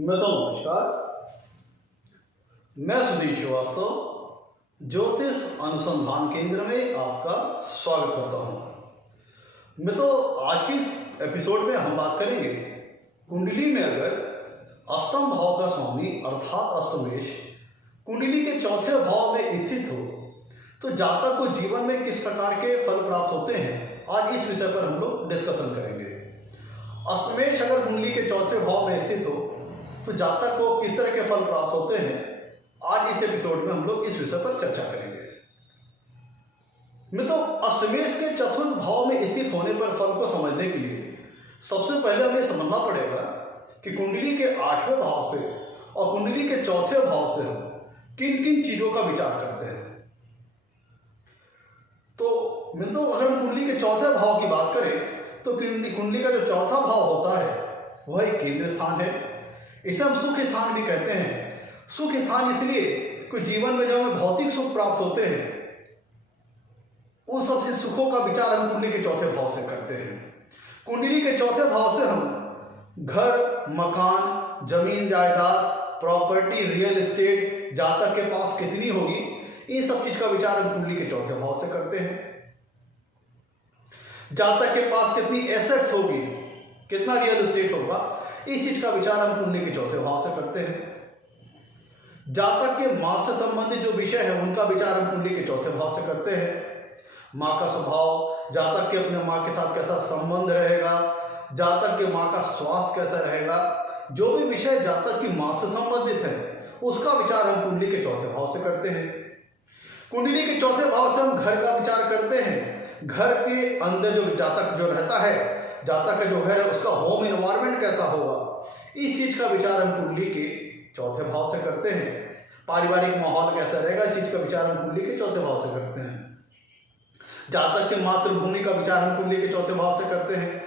नमस्कार। मैं सुधीर श्रीवास्तव ज्योतिष अनुसंधान केंद्र में आपका स्वागत करता हूं। आज की इस एपिसोड में हम बात करेंगे कुंडली में अगर अष्टम भाव का स्वामी अर्थात अष्टमेश कुंडली के चौथे भाव में स्थित हो तो जातक को जीवन में किस प्रकार के फल प्राप्त होते हैं, आज इस विषय पर हम लोग डिस्कशन करेंगे। अष्टमेश अगर कुंडली के चौथे भाव में स्थित हो तो जातक को किस तरह के फल प्राप्त होते हैं, आज इस एपिसोड में हम लोग इस विषय पर चर्चा करेंगे। अष्टमेश के चतुर्थ भाव में स्थित होने पर फल को समझने के लिए सबसे पहले हमें समझना पड़ेगा कि कुंडली के 8वें भाव से और कुंडली के चौथे भाव से हम किन किन चीजों का विचार करते हैं। तो अगर हम कुंडली के चौथे भाव की बात करें तो कुंडली का जो चौथा भाव होता है वह एक केंद्र स्थान है। इसे हम सुख स्थान भी कहते हैं। सुख स्थान इसलिए कि जीवन में जो हमें भौतिक सुख प्राप्त होते हैं उन सबसे सुखों का विचार हम कुंडली के चौथे भाव से करते हैं। कुंडली के चौथे भाव से हम घर, मकान, जमीन जायदाद, प्रॉपर्टी, रियल एस्टेट जातक के पास कितनी होगी, इन सब चीज का विचार हम कुंडली के चौथे भाव से करते हैं। जातक के पास कितनी एसेट्स होगी, कितना रियल एस्टेट होगा, इस चीज का विचार हम कुंडली के चौथे भाव से करते हैं। जातक के मां से संबंधित जो विषय है उनका विचार हम कुंडली के चौथे भाव से करते हैं। मां का स्वभाव, जातक के अपने मां के साथ कैसा संबंध रहेगा, जातक के मां का स्वास्थ्य कैसा रहेगा, जो भी विषय जातक की मां से संबंधित है उसका विचार हम कुंडली के चौथे भाव से करते हैं। कुंडली के चौथे भाव से हम घर का विचार करते हैं। घर के अंदर जो जातक जो रहता है, जातक का जो घर है उसका होम एनवायरनमेंट कैसा होगा, इस चीज का विचार हम कुंडली के चौथे भाव से करते हैं। पारिवारिक माहौल कैसा रहेगा, इस चीज का विचार हम कुंडली के चौथे भाव से करते हैं। जातक के मातृभूमि का विचार हम कुंडली के चौथे भाव से करते हैं।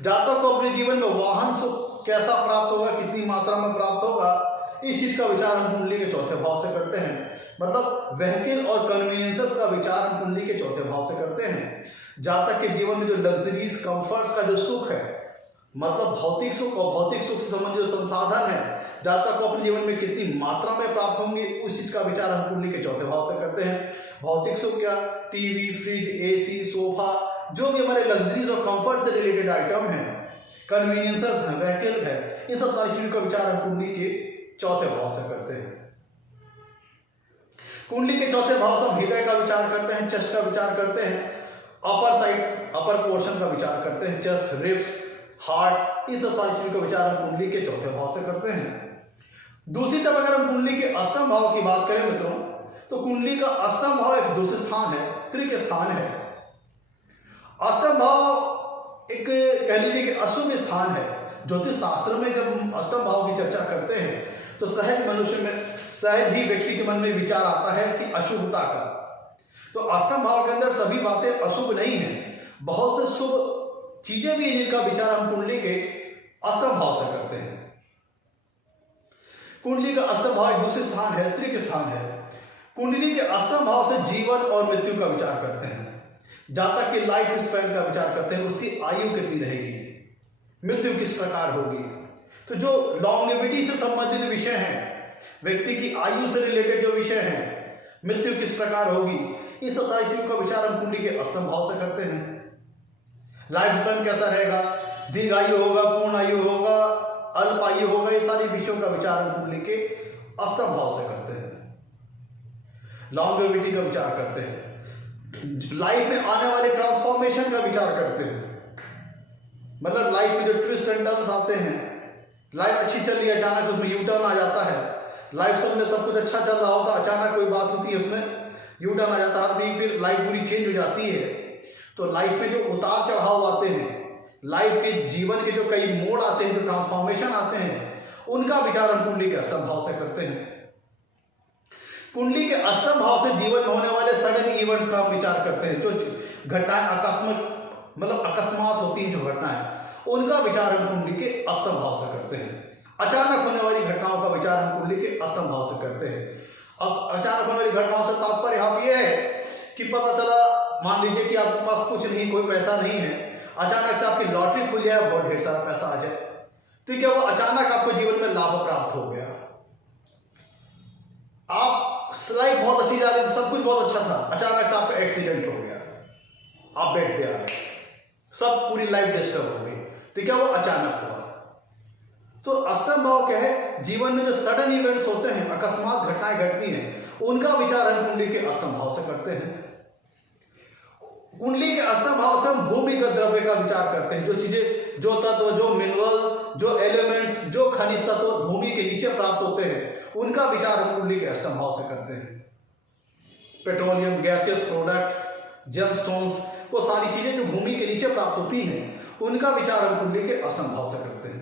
जातक को अपने जीवन में वाहन सुख कैसा प्राप्त होगा, कितनी मात्रा में प्राप्त होगा, इस चीज का विचार हम कुंडली के चौथे भाव से करते हैं। व्हीकल और कन्वीनियंसेस का विचार हम कुंडली के चौथे भाव से करते हैं। जातक के जीवन में जो लग्जरीज कंफर्ट्स का जो सुख है, भौतिक सुख और भौतिक सुख से संबंधित जो संसाधन है, जातक को अपने जीवन में कितनी मात्रा में प्राप्त होंगे, उस चीज का विचार हम कुंडली के चौथे भाव से करते हैं। भौतिक सुख क्या, टीवी, फ्रिज, एसी, सोफा, जो भी हमारे लग्जरीज और कंफर्ट से रिलेटेड आइटम है, कन्वीनियंसेस है, व्हीकल है, इन सब सारी चीजों का विचार हम कुंडली के चौथे भाव से करते हैं। कुंडली के चौथे भाव से हम हृदय का विचार करते हैं, चेस्ट का विचार करते हैं, अपर साइड, अपर पोर्शन का विचार करते हैं, चेस्ट, रिब्स, हार्ट, इन सब सारी चीजों का विचार हम कुंडली के चौथे भाव से करते हैं। दूसरी तरफ अगर हम कुंडली के अष्टम भाव की बात करें मित्रों, तो कुंडली का अष्टम भाव एक दूसरे स्थान है, त्रिक स्थान है। अष्टम भाव एक कह लीजिए कि अशुभ स्थान है। ज्योतिष शास्त्र में जब हम अष्टम भाव की चर्चा करते हैं तो सहज ही व्यक्ति के मन में विचार आता है कि अशुभता का। तो अष्टम भाव के अंदर सभी बातें अशुभ नहीं है, बहुत से शुभ चीजें भी जिनका विचार हम कुंडली के अष्टम भाव से करते हैं। कुंडली का अष्टम भाव एक दूसरे स्थान है, त्रिक स्थान है। कुंडली के अष्टम भाव से जीवन और मृत्यु का विचार करते हैं। जातक की लाइफ स्पैन का विचार करते हैं, उसकी आयु कितनी रहेगी, मृत्यु किस प्रकार होगी। तो जो लॉन्गेविटी से संबंधित विषय हैं, व्यक्ति की आयु से रिलेटेड जो विषय हैं, मृत्यु किस प्रकार होगी, इन सब सारी चीजों का विचार हम कुंडली के अष्टम भाव से करते हैं। लाइफ स्पैन कैसा रहेगा, दीर्घ आयु होगा, पूर्ण आयु होगा, अल्प आयु होगा, ये सारी विषयों का विचार हम कुंडली के अष्टम भाव से करते हैं। लॉन्गेविटी का विचार करते हैं, लाइफ में आने वाले ट्रांसफॉर्मेशन का विचार करते हैं। लाइफ में जो ट्विस्ट एंड टर्न्स आते हैं, लाइफ अच्छी चल रही है, अचानक उसमें यू टर्न आ जाता है। लाइफ में सब कुछ अच्छा चल रहा होता, अचानक कोई बात होती है, उसमें यू टर्न आ जाता है, आदमी फिर लाइफ पूरी चेंज हो जाती है। तो लाइफ में जो उतार चढ़ाव आते हैं, लाइफ के जीवन के जो कई मोड़ आते हैं, जो ट्रांसफॉर्मेशन आते हैं, उनका विचार हम कुंडली के अष्टम भाव से करते हैं। कुंडली के अष्टम भाव से जीवन में होने वाले सडन इवेंट्स का हम विचार करते हैं। जो घटनाएं आकस्मिक अकस्मात होती हैं, जो घटनाएं, उनका विचार हम कुंडली के अष्टम भाव से करते हैं। अचानक होने वाली घटनाओं का विचार हम कुंडली के अष्टम भाव से करते हैं। अचानक होने वाली घटनाओं से तात्पर्य यहाँ ये है कि पता चला, मान लीजिए कि आपके पास कुछ नहीं, कोई पैसा नहीं है, अचानक से आपकी लॉटरी खुल जाए, बहुत ढेर सारा पैसा आ जाए, तो क्या वो अचानक आपको जीवन में लाभ प्राप्त हो गया, आप लाइफ बहुत अच्छी जा रही थी, सब कुछ बहुत अच्छा था, अचानक से आपका एक्सीडेंट हो गया, आप बेड पे आ गए, सब पूरी लाइफ डिस्टर्ब हो गई, तो क्या वो अचानक हुआ। तो अष्टम भाव क्या है, जीवन में जो सडन इवेंट्स होते हैं, अकस्मात घटनाएं घटती हैं, उनका विचार हम कुंडली के अष्टम भाव से करते हैं। कुंडली के अष्टम भाव से हम भूमिगत द्रव्य का विचार करते हैं, जो चीजें, जो तत्व, जो मिनरल, जो एलिमेंट्स, जो खनिज तत्व भूमि के नीचे प्राप्त होते हैं, उनका विचार हम कुंडली के अष्टम भाव से करते हैं। पेट्रोलियम, गैसियस प्रोडक्ट, जेमस्टोन्स, वो सारी चीजें जो भूमि के नीचे प्राप्त होती हैं, उनका विचार हम कुंडली के अष्टम भाव से करते हैं।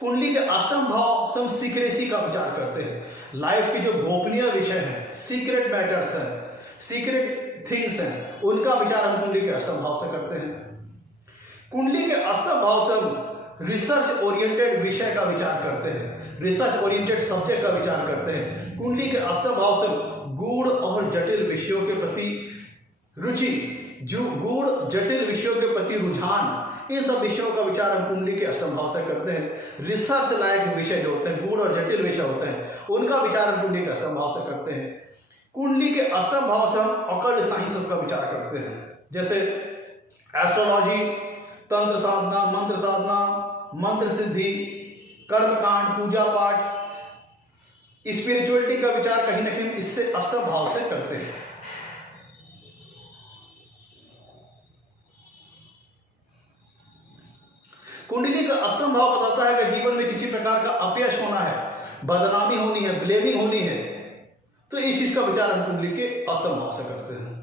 कुंडली के अष्टम भाव से हम सीक्रेसी का विचार करते हैं, लाइफ के जो गोपनीय विषय हैं, सीक्रेट मैटर्स हैं, सीक्रेट थिंग्स हैं, उनका विचार हम कुंडली के अष्टम भाव से करते हैं। कुंडली के अष्टम भाव से हम रिसर्च ओरिएंटेड विषय का विचार करते हैं, रिसर्च ओरिएंटेड सब्जेक्ट का विचार करते हैं। कुंडली के अष्टम भाव से गूढ़ और जटिल विषयों के प्रति रुचि, जो गूढ़ जटिल विषयों के प्रति रुझान, इन सब विषयों का विचार हम कुंडली के अष्टम भाव से करते हैं। रिसर्च लायक विषय जो होते हैं, गूढ़ और जटिल विषय होते हैं, उनका विचार हम कुंडली के अष्टम भाव से करते हैं। कुंडली के अष्टम भाव से हम ऑकल्ट साइंसेस का विचार करते हैं, जैसे एस्ट्रोलॉजी, तंत्र साधना, मंत्र साधना, मंत्र सिद्धि, कर्मकांड, पूजा पाठ, स्पिरिचुअलिटी का विचार कहीं ना कहीं इससे अष्टम भाव से करते हैं। कुंडली का अष्टम भाव बताता है कि जीवन में किसी प्रकार का अपयश होना है, बदनामी होनी है, ब्लेमिंग होनी है, तो इस चीज का विचार हम कुंडली के अष्टम भाव से करते हैं।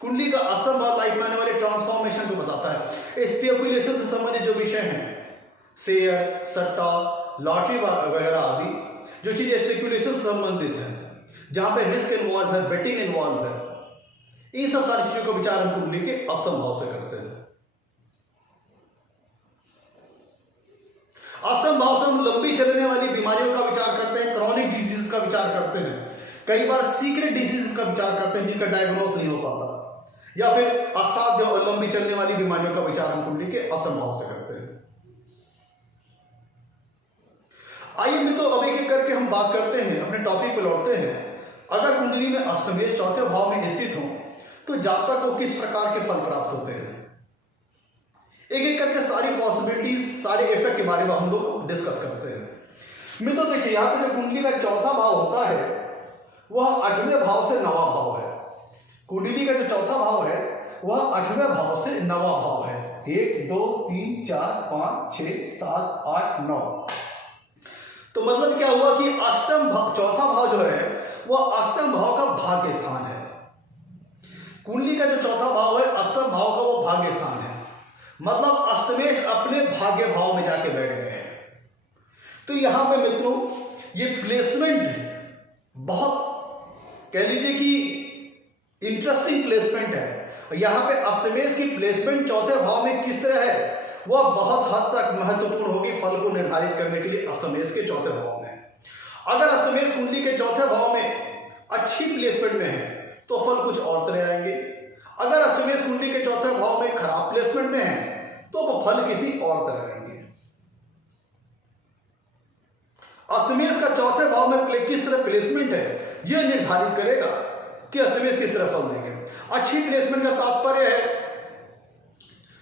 कुंडली का अष्टम भाव लाइफ में आने वाले ट्रांसफॉर्मेशन को बताता है। स्पेकुलेशन से संबंधित जो विषय हैं, शेयर, सट्टा, लॉटरी वगैरह आदि, जो चीजें स्पेकुलेशन से संबंधित हैं, जहां पे रिस्क इन्वॉल्व है, बेटिंग इन्वॉल्व है, इन सब सारी चीजों का विचार हम कुंडली के अष्टम भाव से करते हैं। अष्टम भाव से हम लंबी चलने वाली बीमारियों का विचार करते हैं, क्रॉनिक डिजीज का विचार करते हैं, कई बार सीक्रेट डिजीज का विचार करते हैं जिनका डायग्नोस नहीं हो पाता, या फिर असाध्य और लंबी चलने वाली बीमारियों का विचार हम कुंडली के अष्टम भाव से करते हैं। आइए मित्रों, अब एक एक करके हम बात करते हैं, अपने टॉपिक पर लौटते हैं। अगर कुंडली में अष्टमेश चौथे भाव में स्थित हो तो जातक को किस प्रकार के फल प्राप्त होते हैं, एक एक करके सारी पॉसिबिलिटीज, सारे इफेक्ट के बारे में हम लोग डिस्कस करते हैं। मित्रों देखिए, यहाँ पे जो कुंडली का चौथा भाव होता है वह 8वें भाव से 9वां भाव है। कुंडली का जो चौथा भाव है वह 8वें भाव से 9वां भाव है। 1 2 3 4 5 6 7 8 9। तो मतलब क्या हुआ कि अष्टम भाव, चौथा भाव जो है वह अष्टम भाव का भाग्य स्थान है। कुंडली का जो चौथा भाव है अष्टम भाव का वो भाग्य स्थान है, मतलब अष्टमेश अपने भाग्य भाव में जाके बैठ गए हैं। तो यहां पे मित्रों ये प्लेसमेंट बहुत, कह लीजिए कि इंटरेस्टिंग प्लेसमेंट है। यहां पे अष्टमेश की प्लेसमेंट चौथे भाव में किस तरह है वह बहुत हद तक महत्वपूर्ण होगी फल को निर्धारित करने के लिए अष्टमेश के चौथे भाव में। अगर अष्टमेश कुंडली के चौथे भाव में अच्छी प्लेसमेंट में है तो फल कुछ और तरह आएंगे। अगर अष्टमेश कुंडली के चौथे भाव में खराब प्लेसमेंट में है तो फल किसी और तरह आएंगे। अष्टमेश का चौथे भाव में किस तरह प्लेसमेंट है यह निर्धारित करेगा कि अष्टमेश किस तरह फल देंगे। अच्छी प्लेसमेंट का तात्पर्य है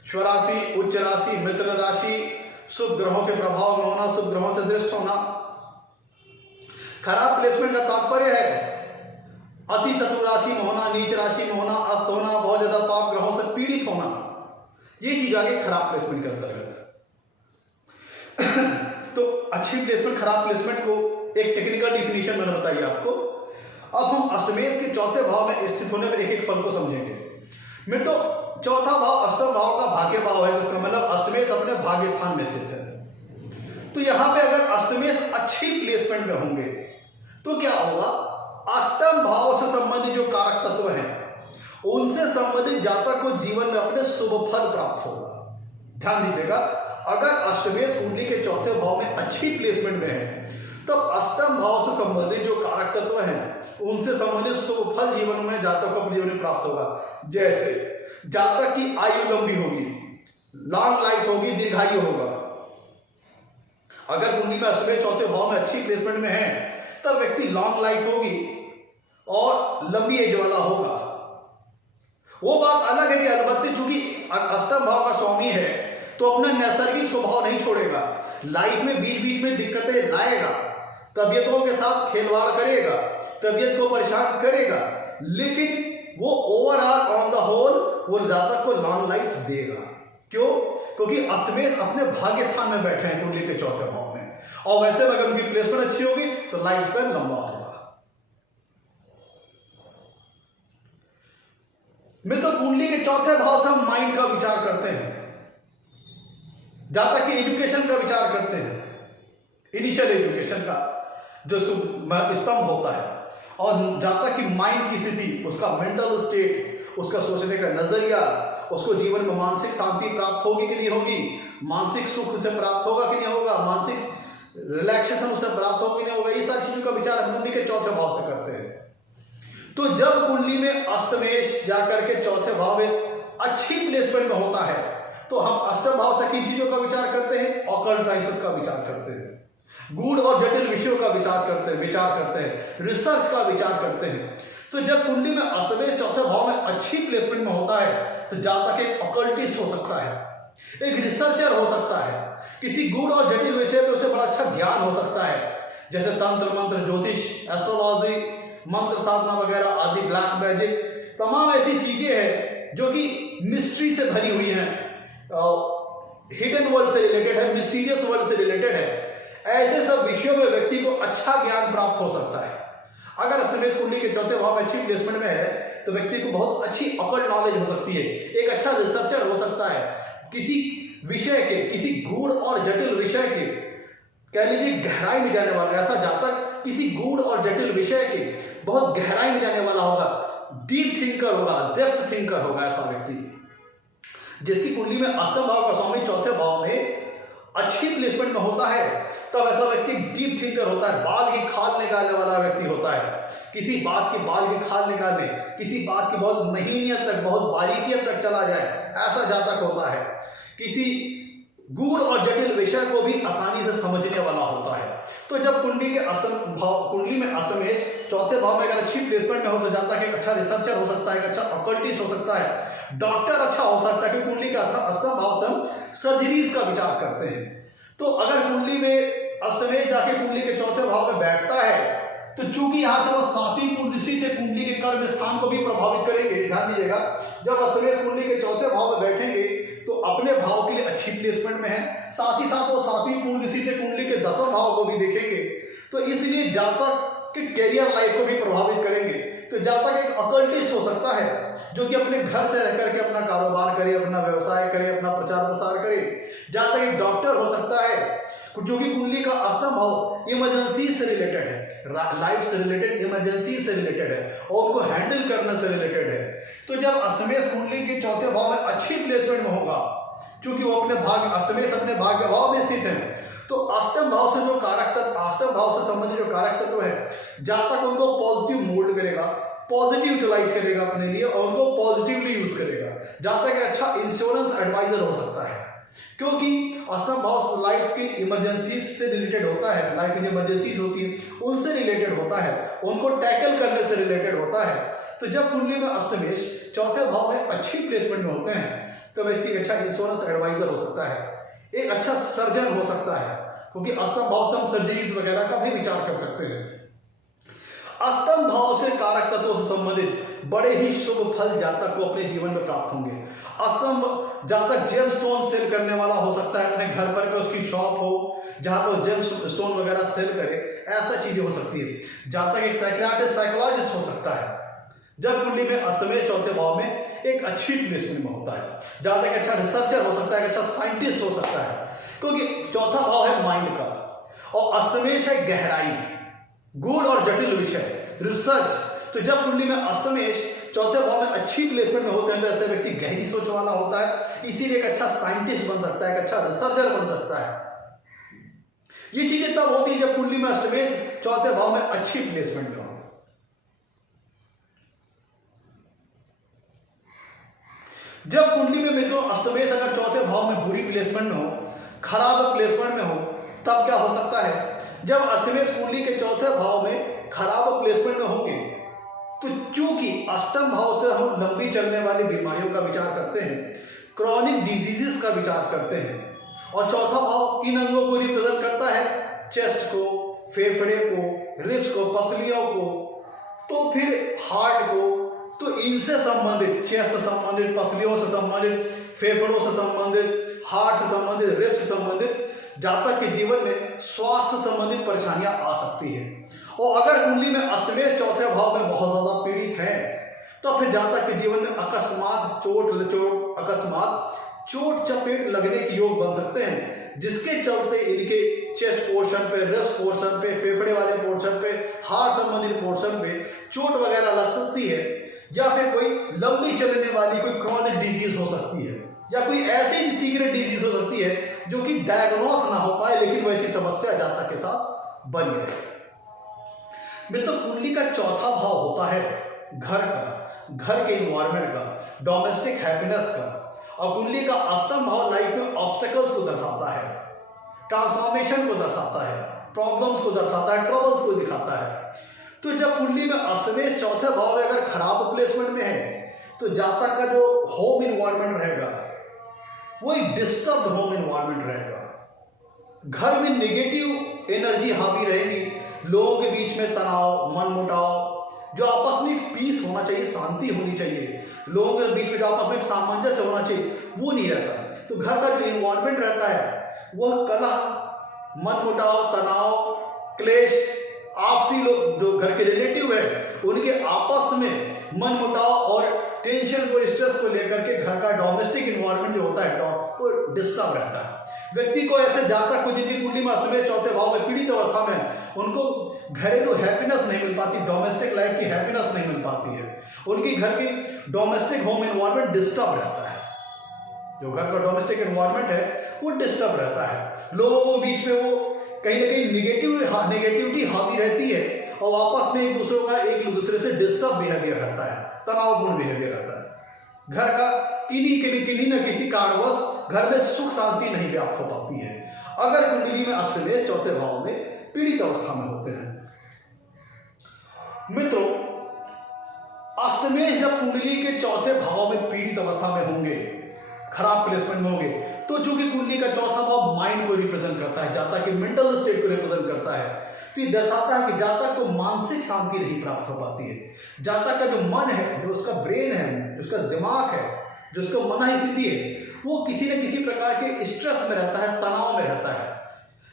स्वराशि, उच्च राशि, मित्र राशि, शुभ ग्रहों के प्रभाव में होना, शुभ ग्रहों से दृष्ट होना। खराब प्लेसमेंट का तात्पर्य है अति शत्रु राशि में होना, नीच राशि में होना, अस्त होना, बहुत ज्यादा पाप ग्रहों से पीड़ित होना, ये चीज आगे खराब प्लेसमेंट के अंतर्गत है। तो अच्छी प्लेसमेंट, खराब प्लेसमेंट को एक टेक्निकल डिफिनेशन मैंने बताई आपको। अब हम अष्टमेश के चौथे भाव में स्थित होने पर एक एक फल को समझेंगे। मैं तो चौथा भाव अष्टम भाव का भाग्य भाव है, जिसका मतलब अष्टमेश अपने भाग्य स्थान में स्थित है। तो यहां पे अगर अष्टमेश अच्छी प्लेसमेंट में होंगे तो क्या होगा, अष्टम भाव से संबंधित जो कारक तत्व हैं उनसे संबंधित जातक को जीवन में अपने शुभ फल प्राप्त होगा। ध्यान दीजिएगा, अगर अष्टमेश कुंडली के चौथे भाव में अच्छी प्लेसमेंट में है तो अष्टम भाव से संबंधित जो कारक तत्व हैं उनसे संबंधित शुभ फल जीवन में जातक को जीवन में प्राप्त होगा। जैसे जातक की आयु लंबी होगी, लॉन्ग लाइफ होगी, दीर्घायु होगा। अगर कुंडली में अष्टमेश चौथे भाव में अच्छी प्लेसमेंट में है तब व्यक्ति लॉन्ग लाइफ होगी और लंबी एज वाला होगा। वो बात अलग है कि अलबत्ते चूंकि अष्टम भाव का स्वामी है तो अपना नैसर्गिक स्वभाव नहीं छोड़ेगा, लाइफ में बीच बीच में दिक्कतें लाएगा, तबियतों के साथ खेलवाड़ करेगा, तबियत को परेशान करेगा, लेकिन वो ओवरऑल ऑन द होल वो जातक को लॉन्ग लाइफ देगा। क्यों? क्योंकि अष्टमेश अपने भाग्य स्थान में बैठे हैं कुंडली के चौथे भाव में, और वैसे में अगर उनकी प्लेसमेंट अच्छी होगी तो लाइफ स्पैन लंबा होगा। मित्र, कुंडली के चौथे भाव से हम माइंड का विचार करते हैं, जातक की एजुकेशन का विचार करते हैं, इनिशियल एजुकेशन का जो इसको स्तंभ होता है, और जातक की माइंड की स्थिति, उसका मेंटल स्टेट, उसका सोचने का नजरिया, उसको जीवन में मानसिक शांति प्राप्त होगी कि नहीं होगी, मानसिक सुख उसे प्राप्त होगा कि नहीं होगा, मानसिक रिलैक्सेशन उसे प्राप्त होगा कि नहीं होगा, ये सारी चीजों का विचार हम कुंडली के चौथे भाव से करते हैं। तो जब कुंडली में अष्टमेश जाकर के चौथे भाव में अच्छी प्लेसमेंट में होता है तो हम अष्टम भाव से किन चीजों का विचार करते हैं? ऑकल्ट साइंसेस का विचार करते हैं, गूढ़ और जटिल विषयों का विचार करते हैं, रिसर्च का विचार करते हैं। तो जब कुंडली में अष्टमेश चौथे भाव में अच्छी प्लेसमेंट में होता है तो जातक एक ऑकल्टिस्ट हो सकता है, एक रिसर्चर हो सकता है, किसी गूढ़ और जटिल विषय पे उसे बड़ा अच्छा ज्ञान हो सकता है, जैसे तंत्र मंत्र, ज्योतिष, एस्ट्रोलॉजी, मंत्र साधना वगैरह आदि, ब्लैक मैजिक, तमाम ऐसी चीजें हैं जो कि मिस्ट्री से भरी हुई हैं, हिडन वर्ल्ड से रिलेटेड है, मिस्टीरियस वर्ल्ड से रिलेटेड है। ऐसे सब विषयों में व्यक्ति को अच्छा ज्ञान प्राप्त हो सकता है। अगर अष्टमेश कुंडली के चौथे भाव में अच्छी प्लेसमेंट में है तो व्यक्ति को बहुत अच्छी ऑकल्ट नॉलेज हो सकती है, एक अच्छा रिसर्चर हो सकता है, किसी विषय के, किसी गूढ़ और जटिल विषय के, कह लीजिए गहराई में जाने वाला ऐसा जातक किसी गूढ़ और जटिल विषय के बहुत गहराई में जाने वाला होगा, डीप थिंकर होगा, डेप्थ थिंकर होगा। ऐसा व्यक्ति जिसकी कुंडली में अष्टम भाव का स्वामी चौथे भाव में अच्छी प्लेसमेंट में होता है तब ऐसा व्यक्ति डीप थिंकर होता है, बाल की खाल निकालने वाला व्यक्ति होता है, किसी बात की बाल की खाल निकालने, किसी बात की बहुत महीनियत तक, बहुत बारीकियत तक चला जाए, ऐसा जातक होता है, किसी गूढ़ और जटिल विषय को भी आसानी से समझने वाला होता है। तो जब कुंडली में अष्टमेश चौथे भाव में अगर अच्छी प्लेसमेंट में हो तो जातक एक अच्छा रिसर्चर हो सकता है, एक अच्छा ऑकल्टिस्ट हो सकता है, डॉक्टर अच्छा हो सकता है, क्योंकि कुंडली का अष्टम भाव से हम सर्जरीज का विचार करते हैं। तो अगर कुंडली में अष्टमेश जाके कुंडली के चौथे भाव में बैठता है तो चूंकि यहां से वो सातवीं पूर्ण दृष्टि से कुंडली के कर्म स्थान को भी प्रभावित करेंगे। ध्यान दीजिएगा, जब अष्टमेश कुंडली के चौथे भाव में बैठेंगे तो अपने भाव के लिए अच्छी प्लेसमेंट में है, साथ ही साथ वो सातवीं पूर्ण दृष्टि से कुंडली के दसवें भाव को भी देखेंगे, तो इसलिए जातक के कैरियर लाइफ को भी प्रभावित करेंगे। तो जातक एक ऑकल्टिस्ट हो सकता है जो कि अपने घर से रह करके अपना कारोबार करे, अपना व्यवसाय करे, अपना प्रचार प्रसार करे। जातक एक डॉक्टर हो सकता है क्योंकि कुंडली का अष्टम भाव इमरजेंसी से रिलेटेड है, लाइफ से रिलेटेड, इमरजेंसी से रिलेटेड है और उनको हैंडल करने से रिलेटेड है। तो जब अष्टमेश कुंडली के चौथे भाव में अच्छी प्लेसमेंट में होगा, क्योंकि वो अष्टमेश अपने भाग्य भाव में स्थित है, तो अष्टम भाव से जो कारक तत्व, अष्टम भाव से संबंधित जो कारक तत्व है, जातक उनको पॉजिटिव मोल्ड करेगा, पॉजिटिव यूटिलाइज करेगा अपने लिए और उनको पॉजिटिवली यूज करेगा। जातक एक अच्छा इंश्योरेंस एडवाइजर हो सकता है, क्योंकि अष्टम भाव लाइफ की इमरजेंसी से रिलेटेड होता है, लाइफ में इमरजेंसीज होती है उनसे रिलेटेड होता है, उनको टैकल करने से रिलेटेड होता है। तो जब कुंडली में अष्टमेश चौथे भाव में अच्छी प्लेसमेंट में होते हैं तो व्यक्ति अच्छा इंश्योरेंस एडवाइजर हो सकता है, एक अच्छा सर्जन हो सकता है, क्योंकि अष्टम भाव से हम सर्जरीज वगैरह का भी विचार कर सकते हैं। अष्टम भाव से कारक तत्वों से संबंधित बड़े ही शुभ फल जातक को अपने जीवन में प्राप्त होंगे। अष्टम जातक जेम स्टोन सेल करने वाला हो सकता है, अपने घर पर उसकी शॉप हो जहां पर जेम स्टोन वगैरह सेल करे, ऐसा चीजें हो सकती है। जातक एक साइकियाट्रिस्ट, साइकोलॉजिस्ट हो सकता है जब कुंडली में अष्टमेश चौथे भाव में एक अच्छी प्लेसमेंट में होता है। जातक अच्छा रिसर्चर हो सकता है, एक अच्छा साइंटिस्ट हो सकता है, क्योंकि चौथा भाव है माइंड का और अष्टमेश है गहराई, गूढ़ और जटिल विषय, रिसर्च। तो जब कुंडली में अष्टमेश चौथे भाव में अच्छी प्लेसमेंट में होते हैं तो ऐसे व्यक्ति गहरी सोच वाला होता है, इसीलिए एक अच्छा साइंटिस्ट बन सकता है, एक अच्छा रिसर्चर बन सकता है। ये चीजें तब होती है जब कुंडली में अष्टमेश चौथे भाव में अच्छी प्लेसमेंट में हो। जब कुंडली में मित्रों अष्टमेश अगर चौथे भाव में बुरी प्लेसमेंट में हो, खराब प्लेसमेंट में हो, तब क्या हो सकता है? जब अष्टमेश कुंडली के चौथे भाव में खराब प्लेसमेंट में होंगे तो चूंकि अष्टम भाव से हम लंबी चलने वाली बीमारियों का विचार करते हैं, क्रॉनिक डिजीजेस का विचार करते हैं, और चौथा भाव किन अंगों को रिप्रेजेंट करता है? चेस्ट को, फेफड़े को, रिब्स को, पसलियों को, तो फिर हार्ट को। तो इनसे संबंधित, चेस्ट से संबंधित, पसलियों से संबंधित, फेफड़ों से संबंधित, हार्ट से संबंधित, रिब्स से संबंधित जातक के जीवन में स्वास्थ्य संबंधित परेशानियां आ सकती हैं। और अगर कुंडली में अष्टमेश चौथे भाव में बहुत ज्यादा पीड़ित है तो फिर जातक के जीवन में अकस्मात चोट चपेट लगने के योग बन सकते हैं, जिसके चलते इनके चेस्ट पोर्शन पे, रिब्स पोर्शन पे, फेफड़े वाले पोर्शन पे, हार्ट संबंधित पोर्शन पे चोट वगैरह लग सकती है, या फिर कोई लंबी चलने वाली कोई क्रॉनिक डिजीज हो सकती है, या कोई ऐसी सीक्रेट डिजीज हो सकती है जो कि डायग्नोस ना हो पाए लेकिन वैसी समस्या जातक के साथ बनी रहे। मित्रों, कुंडली का चौथा भाव होता है घर का, घर के इन्वायरमेंट का, डोमेस्टिक हैप्पीनेस का, और कुंडली का अष्टम भाव लाइफ में ऑब्स्टेकल्स को दर्शाता है, ट्रांसफॉर्मेशन को दर्शाता है, प्रॉब्लम्स को दर्शाता है, ट्रबल्स को दिखाता है। तो जब कुंडली में अष्टमेश चौथे भाव में अगर खराब प्लेसमेंट में है तो जातक का जो होम इन्वायरमेंट रहेगा वो एक डिस्टर्ब होम इन्वायरमेंट रहेगा। घर में नेगेटिव एनर्जी हावी रहेगी, लोगों के बीच में तनाव, मनमुटाव, जो आपस में एक पीस होना चाहिए, शांति होनी चाहिए, लोगों के बीच में जो आपस में एक सामंजस्य होना चाहिए, वो नहीं रहता है। तो घर का जो इन्वायरमेंट रहता है वह कलह, मनमुटाव, तनाव, क्लेश, आपसी लोग जो घर के रिलेटिव है उनके आपस में मनमुटाव और टेंशन को, स्ट्रेस को लेकर के घर का डोमेस्टिक इन्वायरमेंट जो होता है वो डिस्टर्ब रहता है। व्यक्ति को ऐसे जातक को जिनकी कुंडली में अष्टमेश चौथे भाव में पीड़ित अवस्था में उनको घरेलू हैप्पीनेस नहीं मिल पाती, डोमेस्टिक लाइफ की हैप्पीनेस नहीं मिल पाती है, उनकी घर की डोमेस्टिक होम इन्वायरमेंट डिस्टर्ब रहता है। जो घर का डोमेस्टिक इन्वायरमेंट है वो डिस्टर्ब रहता है, लोगों के बीच में वो कहीं ना कहीं नेगेटिविटी हावी रहती है और आपस में एक दूसरे से डिस्टर्ब बिहेवियर रहता है, तनावपूर्ण बिहेवियर रहता है। घर का किन्हीं न किसी कारणवश घर में सुख शांति नहीं प्राप्त हो पाती है अगर कुंडली में अष्टमेश चौथे भाव में पीड़ित अवस्था में होते हैं। मित्रों, अष्टमेश जब कुंडली के चौथे भाव में पीड़ित अवस्था में होंगे, खराब प्लेसमेंट में होंगे, तो चूंकि कुंडली का चौथा भाव माइंड को रिप्रेजेंट करता है, जातक के मेंटल स्टेट को रिप्रेजेंट करता है, तो ये दर्शाता है कि जातक को मानसिक शांति नहीं प्राप्त हो पाती है। जातक का जो मन है, जो उसका ब्रेन है, जो उसका दिमाग है, जो उसका मन स्थिति है, वो किसी न किसी प्रकार के स्ट्रेस में रहता है, तनाव में रहता है।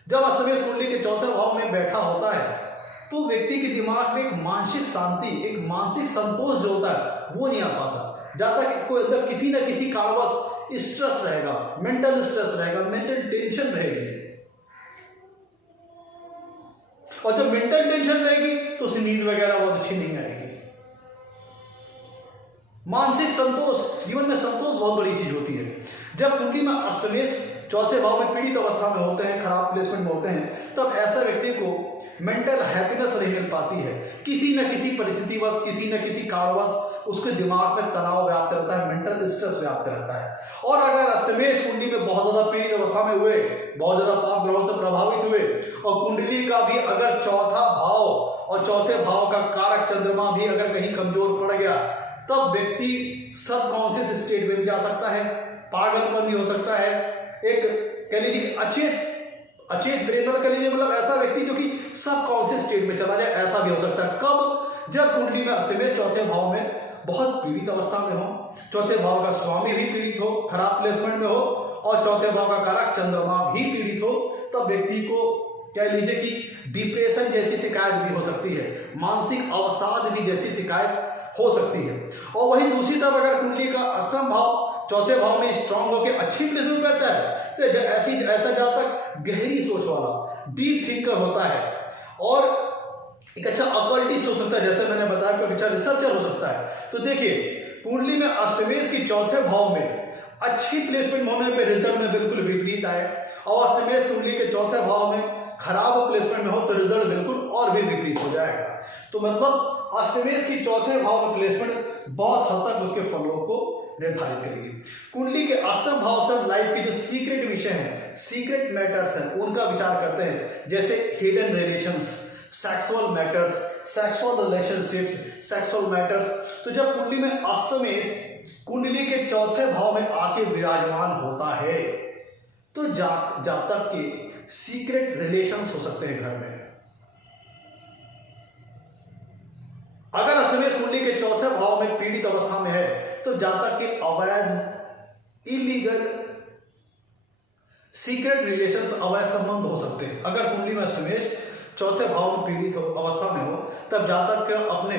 जब अष्टमेश कुंडली के चौथे भाव में बैठा होता है तो व्यक्ति के दिमाग में एक मानसिक शांति, एक मानसिक संतोष जो होता है वो नहीं आ पाता। जातक को अंदर किसी न किसी कारणवश स्ट्रेस रहेगा, मेंटल स्ट्रेस रहेगा, मेंटल टेंशन रहेगी, और जब मेंटल टेंशन रहेगी तो उसे नींद वगैरह बहुत अच्छी नहीं आएगी। मानसिक संतोष, जीवन में संतोष बहुत बड़ी चीज होती है। जब कुंडली में अष्टमेश चौथे भाव में पीड़ित अवस्था में होते हैं, खराब प्लेसमेंट में होते हैं, तब ऐसा व्यक्ति को मेंटल हैप्पीनेस नहीं मिल पाती है। किसी न किसी परिस्थितिवश, किसी न किसी कारणवश उसके दिमाग में तनाव व्याप्त रहता है, मेंटल स्ट्रेस व्याप्त रहता है। और अगर अष्टमेश कुंडली में बहुत ज्यादा पीड़ित अवस्था में हुए, बहुत ज्यादा पाप ग्रहों से प्रभावित हुए, और कुंडली का भी अगर चौथा भाव और चौथे भाव का कारक चंद्रमा भी अगर कहीं कमजोर पड़ गया, तब व्यक्ति सबकॉन्शियस स्टेट में भी जा सकता है, पागलपन भी हो सकता है, एक कह लीजिए कि अचेत ब्रेन कह लीजिए, मतलब ऐसा व्यक्ति जो कि सबकॉन्शियस स्टेट में चला जाए, ऐसा भी हो सकता है। कब? जब कुंडली में अष्टमेश चौथे भाव में बहुत पीड़ित अवस्था में हो, चौथे भाव का स्वामी भी पीड़ित हो, खराब प्लेसमेंट में हो, और चौथे भाव का कारक चंद्रमा भी पीड़ित हो, तब व्यक्ति को कह लीजिए कि डिप्रेशन जैसी शिकायत भी हो सकती है, मानसिक अवसाद भी जैसी शिकायत हो सकती है। और वहीं दूसरी तरफ अगर कुंडली का अष्टम भाव चौथे भाव में स्ट्रांग होकर अच्छी प्लेस में बैठता है तो ऐसा जातक गहरी सोच वाला, डीप थिंकर होता है, और एक अच्छा अकल्टिस्ट हो सकता है, जैसे मैंने बताया कि अच्छा रिसर्चर हो सकता है। तो देखिए, कुंडली में अष्टमेश की चौथे भाव में अच्छी प्लेसमेंट होने पर रिजल्ट में बिल्कुल विपरीत आए, और अष्टमेश कुंडली के चौथे भाव में खराब प्लेसमेंट में हो तो रिजल्ट बिल्कुल और भी विपरीत हो जाएगा। तो मतलब अष्टमेश की चौथे भाव में प्लेसमेंट बहुत हद तक उसके फलों को निर्धारित करेगी। कुंडली के अष्टम भाव से हम लाइफ की जो सीक्रेट विषय है, सीक्रेट मैटर्स हैं, उनका विचार करते हैं, जैसे hidden relations, sexual matters, sexual relationships, sexual matters. तो जब कुंडली में अष्टमेश कुंडली के चौथे भाव में आके विराजमान होता है तो जातक के सीक्रेट रिलेशंस हो सकते हैं घर में। अगर अष्टमेश कुंडली के चौथे भाव में पीड़ित अवस्था में है तो जातक के अवैध इलीगल सीक्रेट रिलेशंस, अवैध संबंध हो सकते हैं। अगर कुंडली में अष्टमेश चौथे भाव में पीड़ित अवस्था में हो तब जातक के अपने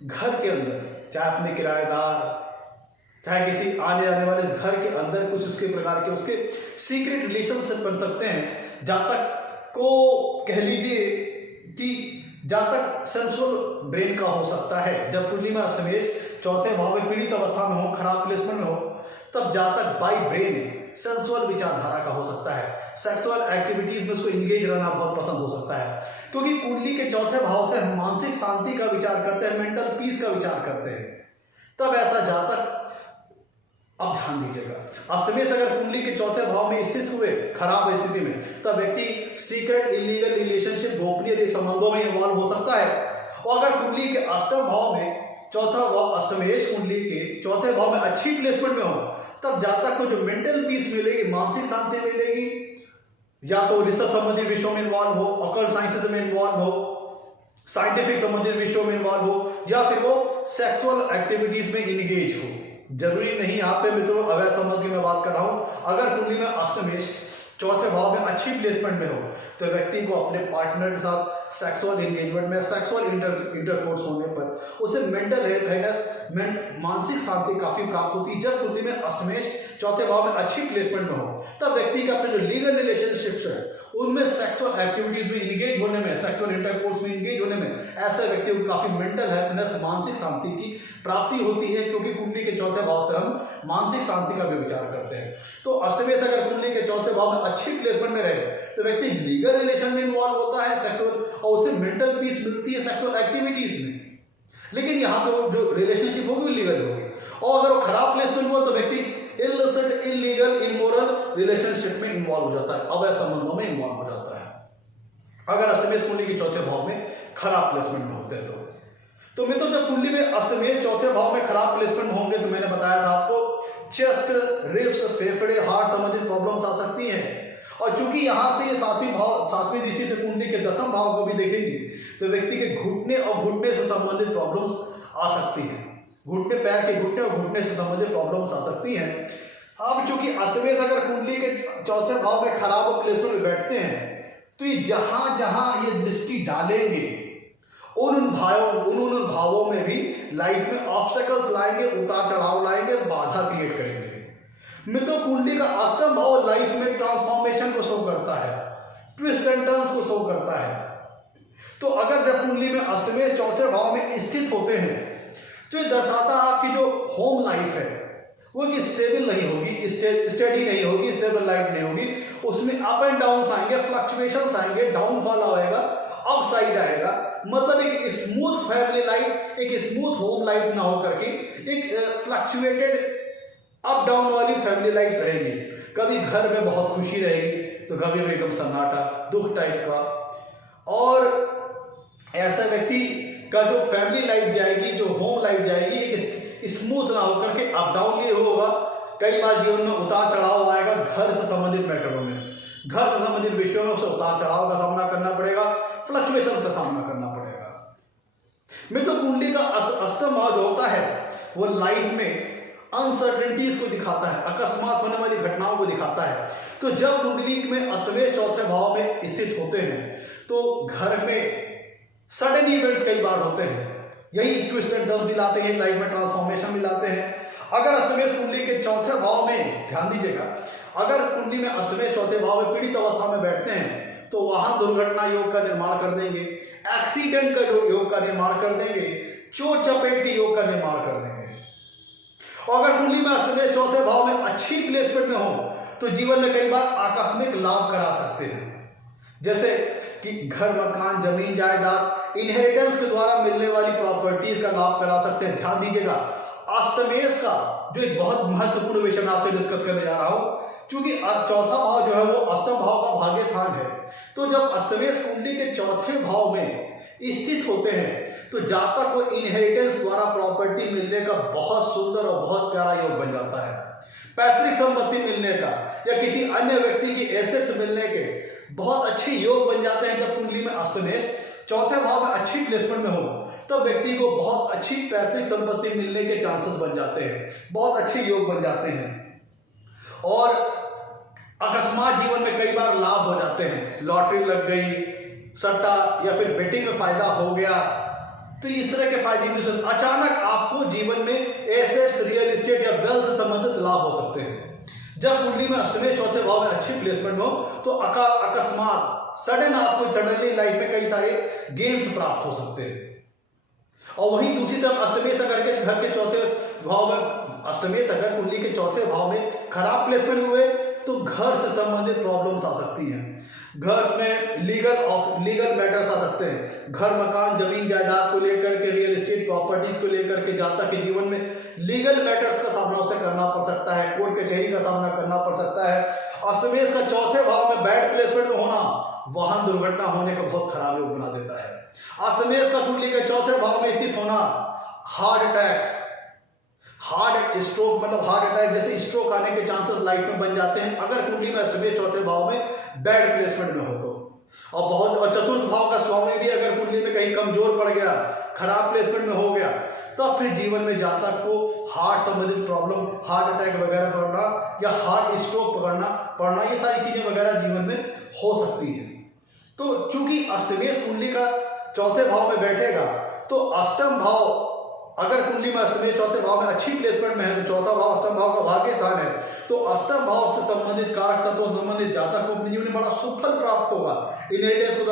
घर के अंदर, चाहे अपने किराएदार, चाहे किसी आने जाने वाले घर के अंदर कुछ उसके प्रकार के उसके सीक्रेट रिलेशनशिप बन सकते हैं। जातक को कह लीजिए कि जातक सेंसुअल ब्रेन का हो सकता है। जब कुंडली में अष्टमेश चौथे भाव में पीड़ित अवस्था में हो, खराब प्लेसमेंट में हो, तब जातक बाय ब्रेन सेंसुअल विचारधारा का हो सकता है। सेक्सुअल एक्टिविटीज में उसको इंगेज रहना बहुत पसंद हो सकता है, क्योंकि कुंडली के चौथे भाव से हम मानसिक शांति का विचार करते हैं, मेंटल पीस का विचार करते हैं। तब ऐसा जातक, अब ध्यान दीजिएगा, अष्टमेश अगर कुंडली के चौथे भाव में स्थित हुए खराब स्थिति में, तब व्यक्ति सीक्रेट इलीगल रिलेशनशिप, गोपनीय संबंधों में इन्वॉल्व हो सकता है। और अगर कुंडली के अष्टम भाव में चौथा भाव, अष्टमेश कुंडली के चौथे भाव में अच्छी प्लेसमेंट में हो, तब जातक को जो मेंटल पीस मिलेगी, मानसिक शांति मिलेगी, या तो रिसर्च संबंधित विषयों में इन्वॉल्व हो, ऑकल्ट साइंसेस में इन्वॉल्व हो, साइंटिफिक संबंधित विषयों में इन्वॉल्व हो, या फिर वो सेक्सुअल एक्टिविटीज में इंगेज हो। जरूरी नहीं यहाँ पे मित्रों अवैध संबंध की मैं बात कर रहा हूँ। अगर कुंडली में अष्टमेश चौथे भाव में अच्छी प्लेसमेंट में हो तो व्यक्ति को अपने पार्टनर के साथ सेक्सुअल एंगेजमेंट में, सेक्सुअल इंटरकोर्स होने पर उसे मेंटल हेल्थ, मानसिक शांति काफी प्राप्त होती है। जब कुंडली में अष्टमेश चौथे भाव में अच्छी प्लेसमेंट में हो तब व्यक्ति का अपने जो लीगल रिलेशनशिप्स है उनमें सेक्सुअल एक्टिविटीज में इंगेज होने में, सेक्सुअल इंटरकोर्स में इंगेज होने में ऐसे व्यक्ति को काफी मेंटल हैप्पीनेस, मानसिक शांति की प्राप्ति होती है, क्योंकि कुंडली के चौथे भाव से हम मानसिक शांति का भी विचार करते हैं। तो अष्टमेश अगर कुंडली के चौथे भाव में अच्छी प्लेसमेंट में रहे तो व्यक्ति लीगल रिलेशन में इन्वॉल्व होता है, सेक्सुअल, और उसे मेंटल पीस मिलती है सेक्सुअल एक्टिविटीज में। लेकिन यहाँ पे जो रिलेशनशिप होगी लीगल होगी, और अगर वो खराब प्लेसमेंट हुआ तो व्यक्ति इलिसिट, इलीगल, इमोरल रिलेशनशिप में इन्वॉल्व हो जाता है, अवैध संबंधों में इन्वॉल्व हो जाता है अगर अष्टमेश कुंडली के चौथे भाव में खराब प्लेसमेंट में होते हैं तो मित्रों जब कुंडली में अष्टमेश चौथे भाव में खराब प्लेसमेंट होंगे तो मैंने बताया था आपको चेस्ट, रिब्स, फेफड़े, हार्ट संबंधित प्रॉब्लम्स आ सकती हैं। और चूंकि यहां से ये सातवीं दृष्टि से कुंडली के दसम भाव को भी देखेंगे तो व्यक्ति के घुटने और घुटने से संबंधित प्रॉब्लम्स आ सकती हैं। घुटने, पैर के घुटने और घुटने से संबंधित प्रॉब्लम्स आ सकती हैं। अब चूंकि अष्टमेश अगर कुंडली के चौथे भाव में खराब प्लेसमेंट में बैठते हैं तो ये जहां जहां ये दृष्टि डालेंगे उन भावों में भी लाइफ में ऑब्स्टेकल्स लाएंगे, उतार चढ़ाव लाएंगे, बाधा क्रिएट करेंगे। मित्रों कुंडली का अष्टम भाव लाइफ में ट्रांसफॉर्मेशन को शो करता है, ट्विस्ट एंड टर्न्स को शो करता है। तो अगर जब कुंडली में अष्टमेश चौथे भाव में स्थित होते हैं तो ये दर्शाता है आपकी जो होम लाइफ है वो कि स्टेबल नहीं होगी, स्टेडी नहीं होगी, स्टेबल लाइफ नहीं होगी, उसमें अप एंड डाउन आएंगे, फ्लक्चुएशंस आएंगे, डाउनफॉल आएगा, अपसाइड आएगा। मतलब एक स्मूथ फैमिली लाइफ, एक स्मूथ होम लाइफ ना हो करके एक फ्लक्चुएटेड अप डाउन वाली फैमिली लाइफ रहेगी। कभी घर में बहुत खुशी रहेगी तो कभी एकदम सन्नाटा, दुख टाइप का। और ऐसा व्यक्ति का जो फैमिली लाइफ जाएगी, जो होम लाइफ जाएगी, एक स्मूथ ना होकर के अप डाउन ये होगा। कई बार जीवन में उतार चढ़ाव आएगा, घर से संबंधित मैटरों में, घर से संबंधित विषयों में उसे उतार चढ़ाव का सामना करना पड़ेगा, फ्लक्चुएशंस का सामना करना पड़ेगा। मित्रों कुंडली का अष्टम भाव जो होता है वो लाइफ में अनसर्टेनिटीज को दिखाता है, अकस्मात होने वाली घटनाओं को दिखाता है। तो जब कुंडली में अष्टमेश चौथे भाव में स्थित होते हैं तो घर में सडन इवेंट्स कई बार होते हैं, यही ट्विस्ट एंड टर्न्स भी लाते हैं, लाइफ में ट्रांसफॉर्मेशन भी लाते हैं। अगर अष्टमेश कुंडली के चौथे भाव में, ध्यान दीजिएगा, अगर कुंडली में अष्टमेश चौथे भाव में पीड़ित अवस्था में बैठते हैं तो वहां दुर्घटना योग का निर्माण कर देंगे, एक्सीडेंट का योग का निर्माण कर देंगे, चोट चपेट के योग का निर्माण कर देंगे। और अगर कुंडली में अष्टमेश चौथे भाव में अच्छी प्लेसमेंट में हो तो जीवन में कई बार आकस्मिक लाभ करा सकते हैं, जैसे कि घर, मकान, जमीन, जायदाद, इनहेरिटेंस के द्वारा मिलने वाली प्रॉपर्टीज का लाभ करा सकते हैं। ध्यान दीजिएगा, अष्टमेश का जो एक बहुत महत्वपूर्ण विषय मैं आपसे डिस्कस करने जा रहा हूं, क्योंकि चौथा भाव जो है वो अष्टम भाव का भाग्य स्थान है। तो जब अष्टमेश कुंडली के चौथे भाव में स्थित होते हैं तो जातक को इनहेरिटेंस द्वारा प्रॉपर्टी मिलने का बहुत सुंदर और बहुत प्यारा योग बन जाता है। पैतृक संपत्ति मिलने का या किसी अन्य व्यक्ति की एसेट्स मिलने के बहुत अच्छे योग बन जाते हैं। जब कुंडली में अष्टमेश चौथे भाव में अच्छी प्लेसमेंट में हो तो व्यक्ति को बहुत अच्छी पैतृक संपत्ति मिलने के चांसेस बन जाते हैं, बहुत अच्छे योग बन जाते हैं और अकस्मात जीवन में कई बार लाभ हो जाते हैं। लॉटरी लग गई, सट्टा या फिर बेटिंग में फायदा हो गया, तो इस तरह के फायदे भी अचानक आपको जीवन में एसेट्स, रियल एस्टेट या वेल्थ से संबंधित लाभ हो सकते हैं। जब कुंडली में अष्टमेश चौथे भाव में अच्छी प्लेसमेंट हो तो अकस्मात सडन आपको सडनली लाइफ में कई सारे गेन्स प्राप्त हो सकते हैं। और वहीं दूसरी तरफ अष्टमेश अगर के घर के चौथे भाव में अष्टमेश अगर कुंडली के चौथे भाव में खराब प्लेसमेंट हुए तो घर से संबंधित प्रॉब्लम्स आ सकती हैं। घर में लीगल मैटर्स आ सकते हैं। घर, मकान, जमीन जायदाद को लेकर के, रियल एस्टेट प्रॉपर्टीज को लेकर के जातक के जीवन में लीगल मैटर्स का सामना उसे करना पड़ सकता है, कोर्ट कचहरी का सामना करना पड़ सकता है। अष्टमेश का चौथे भाव में बैड प्लेसमेंट में होना वाहन दुर्घटना होने का बहुत खराब योग बना देता है। अष्टमेश का कुंडली के चौथे भाव में स्थित होना हार्ट अटैक, हार्ट स्ट्रोक मतलब हार्ट अटैक जैसे स्ट्रोक आने के चांसेस लाइफ में बन जाते हैं अगर कुंडली में अष्टमेश चौथे भाव में बैड प्लेसमेंट में हो तो। और चतुर्थ भाव का स्वामी भी अगर कुंडली में कहीं कमजोर पड़ गया, खराब प्लेसमेंट में हो गया, तो फिर जीवन में जातक को हार्ट संबंधित प्रॉब्लम, हार्ट अटैक वगैरह पड़ना या हार्ट स्ट्रोक पड़ना ये सारी चीजें वगैरह जीवन में हो सकती है। तो चूंकि अष्टमेश कुंडली का चौथे भाव में बैठेगा तो अष्टम भाव अगर कुंडली में अष्टमेश चौथे भाव में अच्छी प्लेसमेंट में है तो चौथा भाव अष्टम भाव का भाग्य स्थान है, तो अष्टम भाव से संबंधित कारक तत्वों से संबंधित जातक को अपने जीवन में बड़ा सुफल प्राप्त होगा। इनहेरिटेंस के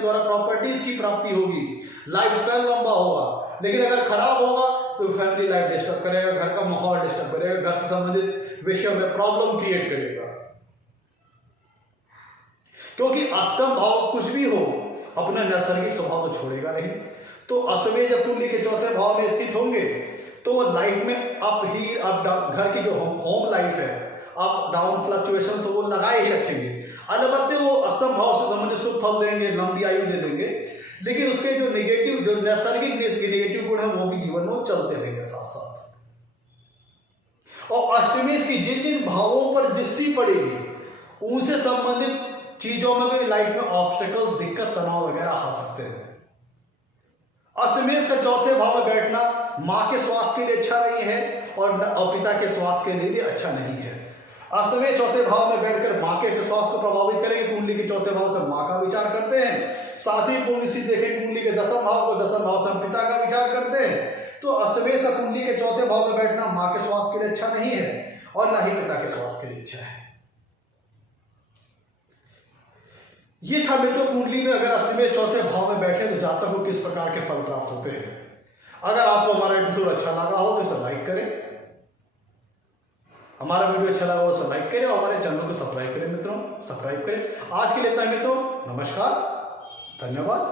द्वारा प्रॉपर्टीज की प्राप्ति होगी, लाइफ स्पैन लंबा होगा। लेकिन अगर खराब होगा तो फैमिली लाइफ डिस्टर्ब करेगा, घर का माहौल डिस्टर्ब करेगा, घर से संबंधित विषयों में प्रॉब्लम क्रिएट करेगा। क्योंकि अष्टम भाव कुछ भी हो अपना नैसर्गिक स्वभाव तो छोड़ेगा नहीं। तो अष्टमेश जब कुंडली के चौथे भाव में स्थित होंगे तो वो लाइफ में अप डाउन, घर की जो होम लाइफ है, अप डाउन फ्लक्चुएशन तो वो लगाए ही रखेंगे। अलबत्ते वो अष्टम भाव से संबंधित सुख फल देंगे, लंबी आयु दे देंगे, लेकिन उसके जो नेगेटिव, जो नैसर्गिक नेगेटिव गुण है वो भी जीवन में चलते रहेंगे साथ साथ। और अष्टमेश की जिन जिन भावों पर दृष्टि पड़ेगी उनसे संबंधित चीजों में भी लाइफ में ऑब्स्टेकल्स, दिक्कत, तनाव वगैरह आ सकते हैं। अष्टमेश का चौथे भाव में बैठना मां के स्वास्थ्य के लिए अच्छा नहीं है और पिता के स्वास्थ्य के लिए भी अच्छा नहीं है। अष्टमेश चौथे भाव में बैठकर मां के स्वास्थ्य को प्रभावित करेंगे। कुंडली के चौथे भाव से मां का विचार करते हैं। साथ ही पुण्य देखें कुंडली के दसम भाव को, दसम भाव से पिता का विचार करते हैं। तो अष्टमेश का कुंडली के चौथे भाव में बैठना मां के स्वास्थ्य के लिए अच्छा नहीं है और न ही पिता के स्वास्थ्य के लिए अच्छा है। ये था मित्रों कुंडली में अगर अष्टमेश चौथे भाव में बैठे तो जातक को किस प्रकार के फल प्राप्त होते हैं। अगर आपको हमारा एपिसोड अच्छा लगा हो तो इसे लाइक करें, हमारा वीडियो अच्छा लगा हो तो लाइक करें और हमारे चैनल को सब्सक्राइब करें मित्रों, सब्सक्राइब करें। आज के लिए इतना ही मित्रों, नमस्कार, धन्यवाद।